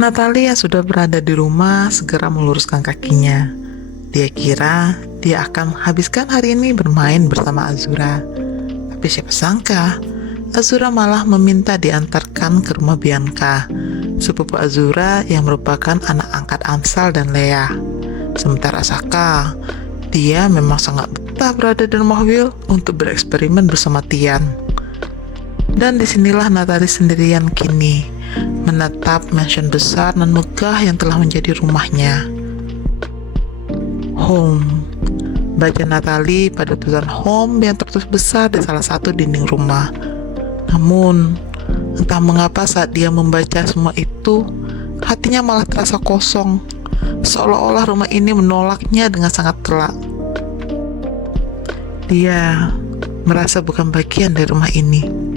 Natalia sudah berada di rumah segera meluruskan kakinya. Dia kira dia akan menghabiskan hari ini bermain bersama Azura. Tapi siapa sangka, Azura malah meminta diantarkan ke rumah Bianca, sepupu Azura yang merupakan anak angkat Amsal dan Lea. Sementara Saka, dia memang sangat betah berada di rumah Will untuk bereksperimen bersama Tian. Dan disinilah Natalie sendirian kini, menatap mansion besar dan megah yang telah menjadi rumahnya. Home. Baca Natalie pada tulisan home yang tertulis besar di salah satu dinding rumah. Namun, entah mengapa saat dia membaca semua itu, hatinya malah terasa kosong, seolah-olah rumah ini menolaknya dengan sangat telak. Dia merasa bukan bagian dari rumah ini.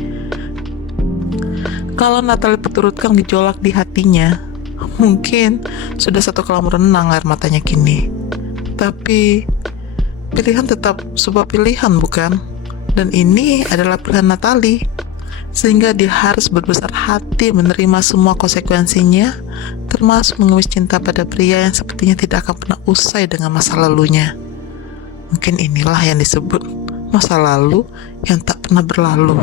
Kalau Natalie perturutkan gejolak di hatinya, mungkin sudah satu kolam renang air matanya kini. Tapi pilihan tetap sebuah pilihan, bukan? Dan ini adalah pilihan Natalie, sehingga dia harus berbesar hati menerima semua konsekuensinya, termasuk mengemis cinta pada pria yang sepertinya tidak akan pernah usai dengan masa lalunya. Mungkin inilah yang disebut masa lalu yang tak pernah berlalu.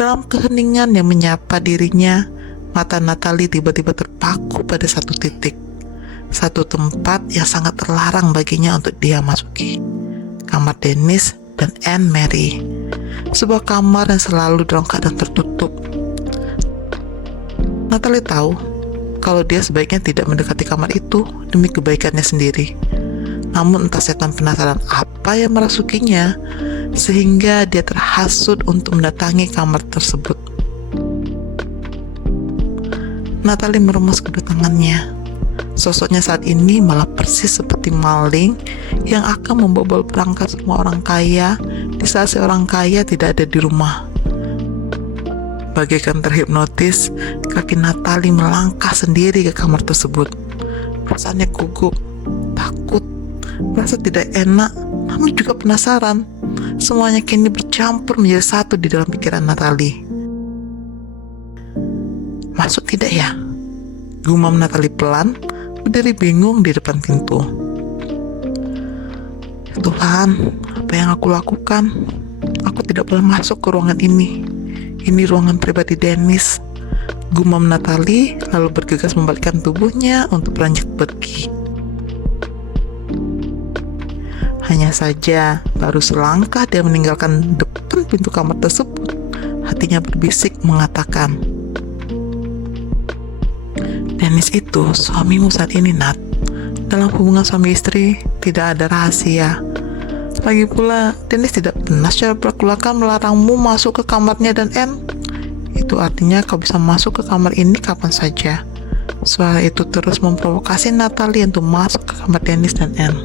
Dalam keheningan yang menyapa dirinya, mata Natalie tiba-tiba terpaku pada satu titik. Satu tempat yang sangat terlarang baginya untuk dia masuki. Kamar Dennis dan Anne Mary. Sebuah kamar yang selalu dalam keadaan tertutup. Natalie tahu kalau dia sebaiknya tidak mendekati kamar itu demi kebaikannya sendiri. Namun entah setan penasaran apa yang merasukinya, sehingga dia terhasut untuk mendatangi kamar tersebut. Natalie meremas kedua tangannya. Sosoknya saat ini malah persis seperti maling yang akan membobol perangkat semua orang kaya di saat seorang kaya tidak ada di rumah. Bagaikan terhipnotis, kaki Natalie melangkah sendiri ke kamar tersebut. Perasaannya gugup, takut, merasa tidak enak, namun juga penasaran. Semuanya kini bercampur menjadi satu di dalam pikiran Natalie. Masuk tidak ya? Gumam Natalie pelan, berdiri bingung di depan pintu. Tuhan, apa yang aku lakukan? Aku tidak boleh masuk ke ruangan ini. Ini ruangan pribadi Dennis. Gumam Natalie lalu bergegas membalikkan tubuhnya untuk beranjak pergi. Hanya saja, baru selangkah dia meninggalkan depan pintu kamar tersebut, hatinya berbisik mengatakan, Dennis itu suamimu saat ini, Nat. Dalam hubungan suami istri, tidak ada rahasia. Lagi pula, Dennis tidak pernah secara berkelakar melarangmu masuk ke kamarnya dan Anne. Itu artinya kau bisa masuk ke kamar ini kapan saja. Suara itu terus memprovokasi Natalie untuk masuk ke kamar Dennis dan Anne.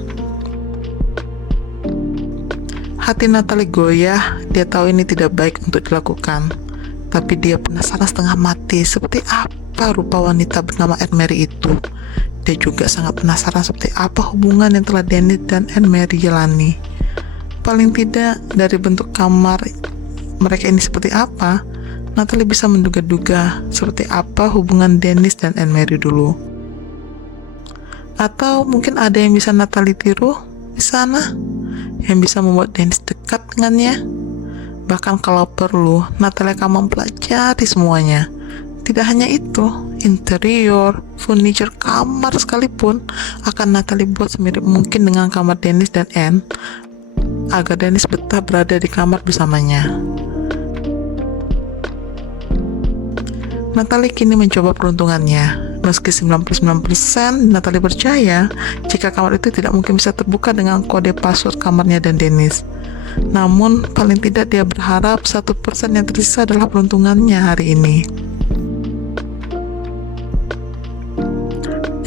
Hati Natalie goyah, dia tahu ini tidak baik untuk dilakukan. Tapi dia penasaran setengah mati, seperti apa rupa wanita bernama Anne Mary itu. Dia juga sangat penasaran seperti apa hubungan yang telah Dennis dan Anne Mary jalani. Paling tidak, dari bentuk kamar mereka ini seperti apa, Natalie bisa menduga-duga seperti apa hubungan Dennis dan Anne Mary dulu. Atau mungkin ada yang bisa Natalie tiru di sana, yang bisa membuat Dennis dekat dengannya. Bahkan kalau perlu, Natalie akan mempelajari semuanya. Tidak hanya itu, interior, furniture kamar sekalipun akan Natalie buat semirip mungkin dengan kamar Dennis dan Anne, agar Dennis betah berada di kamar bersamanya. Natalie kini mencoba peruntungannya. Meski 99% Natalie percaya jika kamar itu tidak mungkin bisa terbuka dengan kode password kamarnya dan Dennis. Namun paling tidak dia berharap 1% yang tersisa adalah peruntungannya hari ini.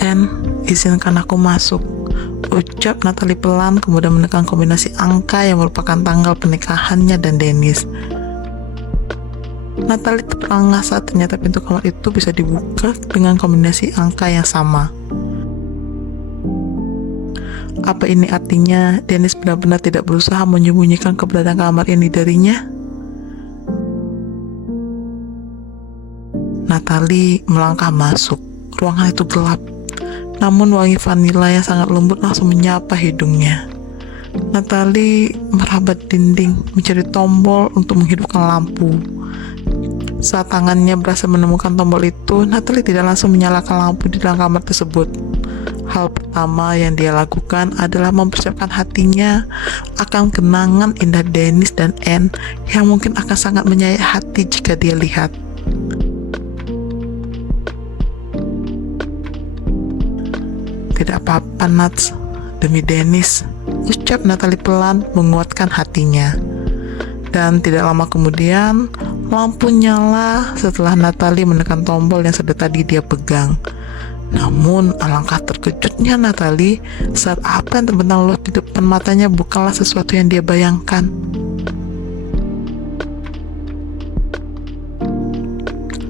Anne, izinkan aku masuk, ucap Natalie pelan, kemudian menekan kombinasi angka yang merupakan tanggal pernikahannya dan Dennis. Natalie terperangah saat ternyata pintu kamar itu bisa dibuka dengan kombinasi angka yang sama. Apa ini artinya Dennis benar-benar tidak berusaha menyembunyikan keberadaan kamar ini darinya? Natalie melangkah masuk. Ruangan itu gelap, namun wangi vanila yang sangat lembut langsung menyapa hidungnya. Natalie merabat dinding, mencari tombol untuk menghidupkan lampu. Saat tangannya berhasil menemukan tombol itu, Natalie tidak langsung menyalakan lampu di dalam kamar tersebut. Hal pertama yang dia lakukan adalah mempersiapkan hatinya akan kenangan indah Dennis dan Anne yang mungkin akan sangat menyayat hati jika dia lihat. Tidak apa-apa, Nats. Demi Dennis, ucap Natalie pelan menguatkan hatinya. Dan tidak lama kemudian, lampu nyala setelah Natalie menekan tombol yang sudah tadi dia pegang. Namun, alangkah terkejutnya Natalie saat apa yang terbentang loh di depan matanya bukanlah sesuatu yang dia bayangkan.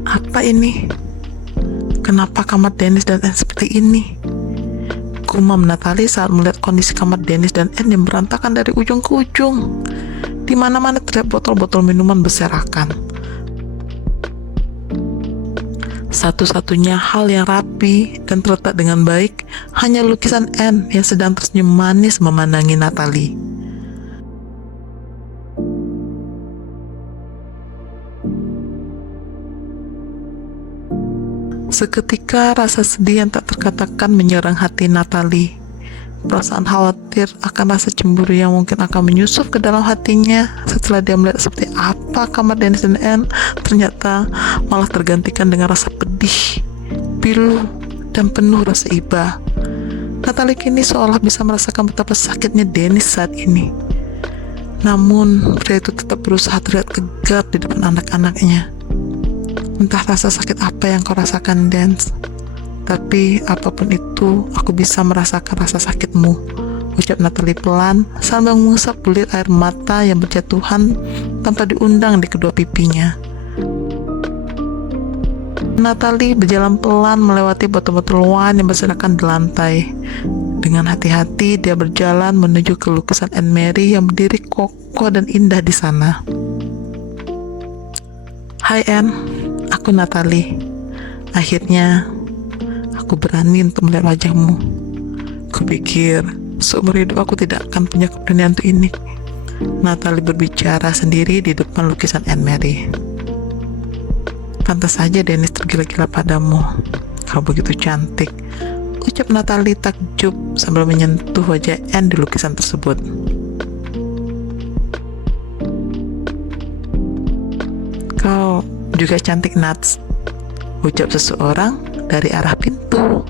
Apa ini? Kenapa kamar Dennis dan Anne seperti ini? Gumam Natalie saat melihat kondisi kamar Dennis dan Anne yang berantakan dari ujung ke ujung. Di mana-mana terlihat botol-botol minuman berserakan. Satu-satunya hal yang rapi dan terletak dengan baik hanya lukisan Anne yang sedang tersenyum manis memandangi Natalie. Seketika rasa sedih yang tak terkatakan menyerang hati Natalie. Perasaan khawatir akan rasa cemburu yang mungkin akan menyusup ke dalam hatinya setelah dia melihat seperti apa kamar Dennis dan Anne ternyata malah tergantikan dengan rasa pedih, pilu, dan penuh rasa iba. Natalie kini seolah bisa merasakan betapa sakitnya Dennis saat ini. Namun pria itu tetap berusaha terlihat tegar di depan anak-anaknya. Entah rasa sakit apa yang kau rasakan, Dance. Tapi apapun itu, aku bisa merasakan rasa sakitmu, ucap Natalie pelan sambil mengusap bulir air mata yang berjatuhan tanpa diundang di kedua pipinya. Natalie berjalan pelan melewati botol-botol wine yang berserakan di lantai. Dengan hati-hati, dia berjalan menuju ke lukisan Anne Mary yang berdiri kokoh dan indah di sana. Hai Anne, aku Natalie. Akhirnya, aku berani untuk melihat wajahmu. Kupikir, seumur hidup aku tidak akan punya keberanian untuk ini. Natalie berbicara sendiri di depan lukisan Anne Mary. Pantas saja Dennis tergila-gila padamu. Kau begitu cantik, ucap Natalie takjub sambil menyentuh wajah Anne di lukisan tersebut. Kau juga cantik, Nats, ucap seseorang dari arah pintu.